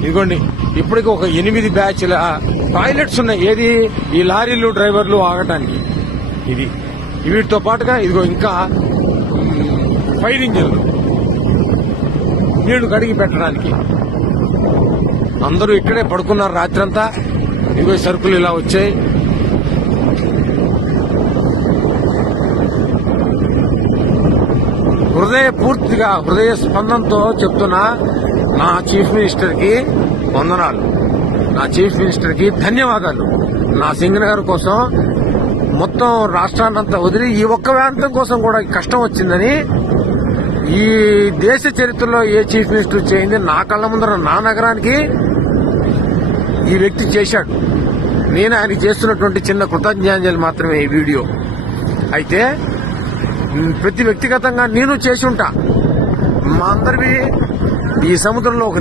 ఇదిగోండి ఇప్పటికి ఒక 8 బ్యాచ్ల టాయిలెట్స్ ఉన్నాయి. ఏది ఈ లారీలు డ్రైవర్లు ఆగటానికి. ఇది వీటితో పాటుగా ఇదిగో ఇంకా ఫైర్ ఇంజిన్లు నీళ్లు కడిగి పెట్టడానికి. అందరూ ఇక్కడే పడుకున్నారు రాత్రంతా. ఇదిగో సరుకులు ఇలా వచ్చాయి. హృదయ స్పందనతో చెప్తున్నా, నా చీఫ్ మినిస్టర్ కి వందనాలు, నా చీఫ్ మినిస్టర్ కి ధన్యవాదాలు. నా సింగనగర్ కోసం మొత్తం రాష్ట్రాన్నంతా వదిలి ఈ ఒక్క ప్రాంతం కోసం కూడా కష్టం వచ్చిందని ఈ దేశ చరిత్రలో ఏ చీఫ్ మినిస్టర్ చేయింది నా కళ్ళ ముందర నా నగరానికి ఈ వ్యక్తి చేశాడు. నేను ఆయనకి చేస్తున్నటువంటి చిన్న కృతజ్ఞాంజలి మాత్రమే ఈ వీడియో. అయితే ప్రతి వ్యక్తిగతంగా నేను చేసి ఉంటా. మా అందరివి ఈ సముద్రంలో ఒక